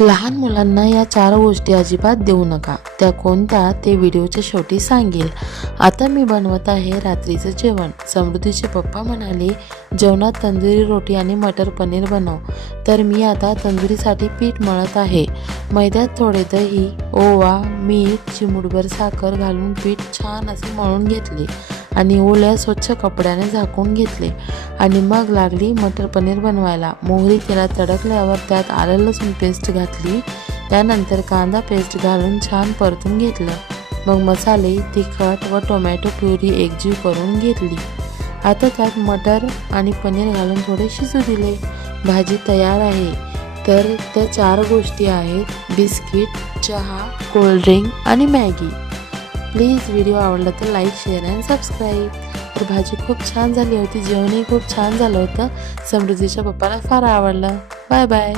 लहान मुलांना या चार गोष्टी अजिबात देऊ नका. त्या कोणत्या ते व्हिडिओच्या शेवटी सांगेल. आता मी बनवत आहे रात्रीचं जेवण. समृद्धीचे पप्पा म्हणाले जेवणात तंदुरी रोटी आणि मटर पनीर बनव. तर मी आता तंदुरीसाठी पीठ मळत आहे. मैद्यात थोडे दही ओवा मीठ चिमूटभर साखर घालून पीठ छान असे मळून घेतले. आणि ओल्या स्वच्छ कपड्याने झाकून घेतले. आणि मग लागली मटर पनीर बनवायला. मोहरी तेलात तडकल्यावर त्यात आलं लसूण पेस्ट घातली. त्यानंतर कांदा पेस्ट घालून छान परतून घेतलं. मग मसाले तिखट व टोमॅटो प्युरी एकजीव करून घेतली. आता त्यात मटर आणि पनीर घालून थोडे शिजू दिले. भाजी तयार आहे. तर त्या चार गोष्टी आहेत. बिस्किट चहा कोल्ड्रिंक आणि मॅगी. प्लीज व्हिडिओ आवडला तर लाईक शेअर अँड सबस्क्राईब. तर भाजी खूप छान झाली होती जेवणही खूप छान झालं होतं. समृद्धीच्या पप्पाला फार आवडलं. Bye bye.